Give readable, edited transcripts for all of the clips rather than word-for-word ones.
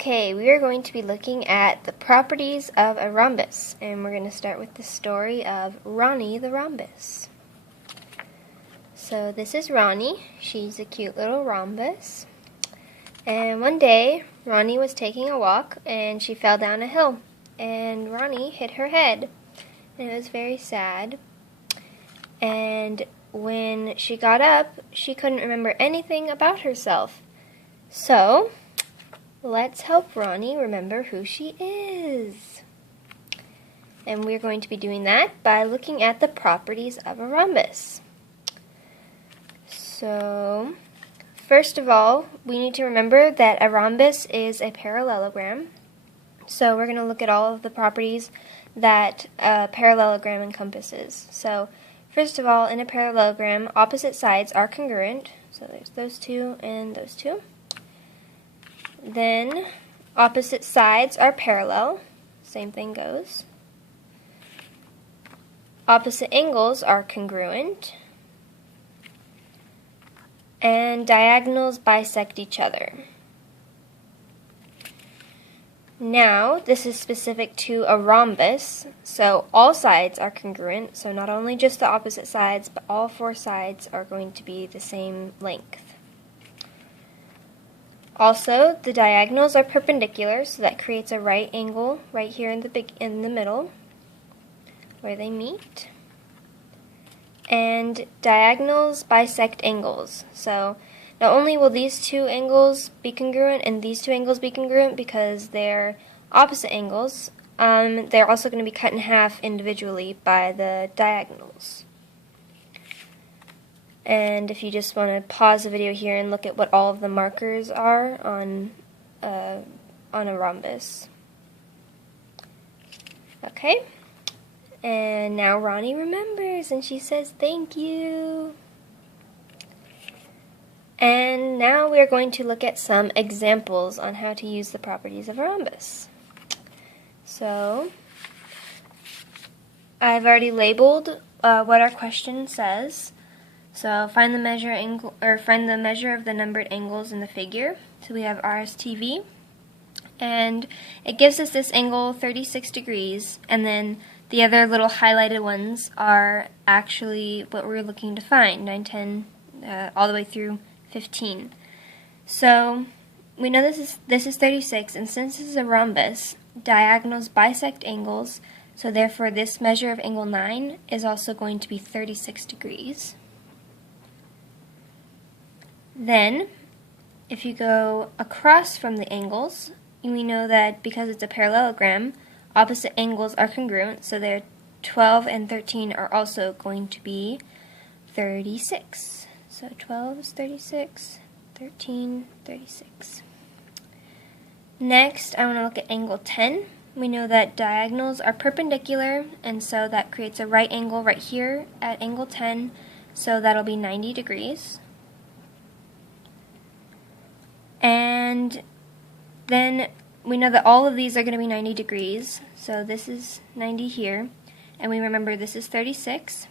Okay, we are going to be looking at the properties of a rhombus, and we're going to start with the story of Ronnie the rhombus. So this is Ronnie. She's a cute little rhombus. And one day, Ronnie was taking a walk, and she fell down a hill, and Ronnie hit her head, and it was very sad. And when she got up, she couldn't remember anything about herself. So let's help Ronnie remember who she is. And we're going to be doing that by looking at the properties of a rhombus. So, first of all, we need to remember that a rhombus is a parallelogram. So we're going to look at all of the properties that a parallelogram encompasses. So, first of all, in a parallelogram, opposite sides are congruent. So there's those two and those two. Then opposite sides are parallel, same thing goes. Opposite angles are congruent, and diagonals bisect each other. Now, this is specific to a rhombus, so all sides are congruent, so not only just the opposite sides, but all four sides are going to be the same length. Also, the diagonals are perpendicular, so that creates a right angle right here in the middle where they meet. And diagonals bisect angles. So not only will these two angles be congruent and these two angles be congruent because they're opposite angles, they're also going to be cut in half individually by the diagonals. And if you just want to pause the video here and look at what all of the markers are on a rhombus. Okay, and now Ronnie remembers and she says thank you. And now we're going to look at some examples on how to use the properties of a rhombus. So, I've already labeled what our question says. So find the measure of the numbered angles in the figure. So we have RSTV, and it gives us this angle 36 degrees, and then the other little highlighted ones are actually what we're looking to find, 9, 10, all the way through 15. So we know this is 36, and since this is a rhombus, diagonals bisect angles, so therefore this measure of angle 9 is also going to be 36 degrees. Then, if you go across from the angles, we know that because it's a parallelogram, opposite angles are congruent, so they're 12 and 13 are also going to be 36. So 12 is 36, 13, 36. Next, I want to look at angle 10. We know that diagonals are perpendicular, and so that creates a right angle right here at angle 10, so that'll be 90 degrees. And then we know that all of these are going to be 90 degrees. So this is 90 here. And we remember this is 36.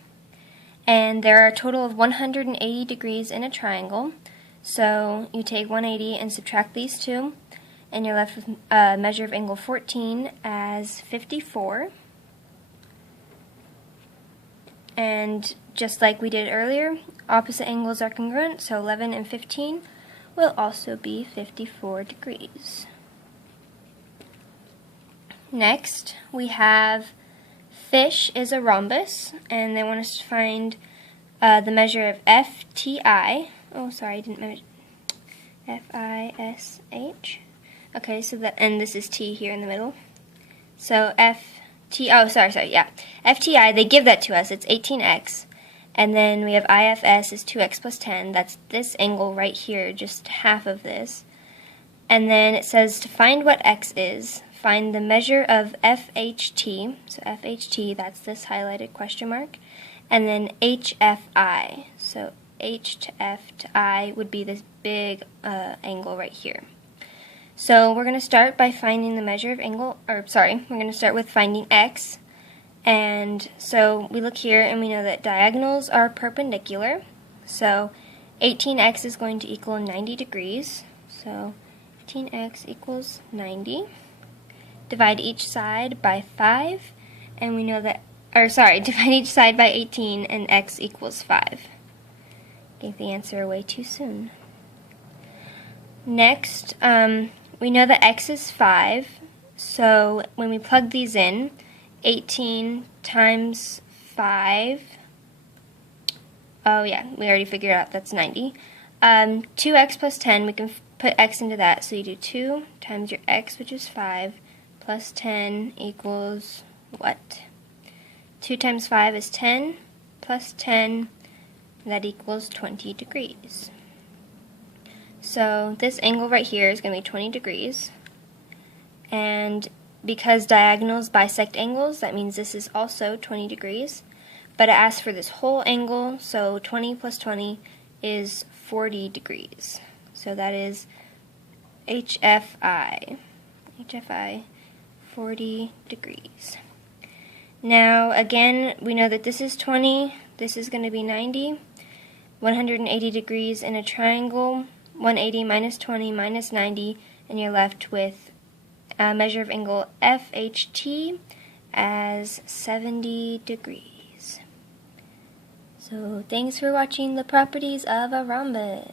And there are a total of 180 degrees in a triangle. So you take 180 and subtract these two. And you're left with a measure of angle 14 as 54. And just like we did earlier, opposite angles are congruent. So 11 and 15 will also be 54 degrees. Next, we have fish is a rhombus, and they want us to find the measure of FTI. Oh, sorry, I didn't measure. FISH. Okay, so that, and this is T here in the middle. So FTI, they give that to us. It's 18x. And then we have IFS is 2x plus 10. That's this angle right here, just half of this. And then it says to find what x is, find the measure of FHT. So FHT, that's this highlighted question mark. And then HFI. So H to F to I would be this big angle right here. So we're going to start by finding the measure of angle, we're going to start with finding x. And so we look here and we know that diagonals are perpendicular. So 18x is going to equal 90 degrees. So 18x equals 90. Divide each side by 5, and we know that, divide each side by 18, and x equals 5. Gave the answer away too soon. Next, we know that x is 5, so when we plug these in, 18 times 5, oh yeah, we already figured out that's 90. 2x plus 10, we can put x into that, so you do 2 times your x, which is 5, plus 10 equals what? 2 times 5 is 10, plus 10, that equals 20 degrees. So this angle right here is going to be 20 degrees, and because diagonals bisect angles, that means this is also 20 degrees, but it asks for this whole angle, so 20 plus 20 is 40 degrees. So that is HFI. HFI, 40 degrees. Now, again, we know that this is 20, this is going to be 90, 180 degrees in a triangle, 180 minus 20 minus 90, and you're left with a measure of angle FHT as 70 degrees. So thanks for watching the properties of a rhombus.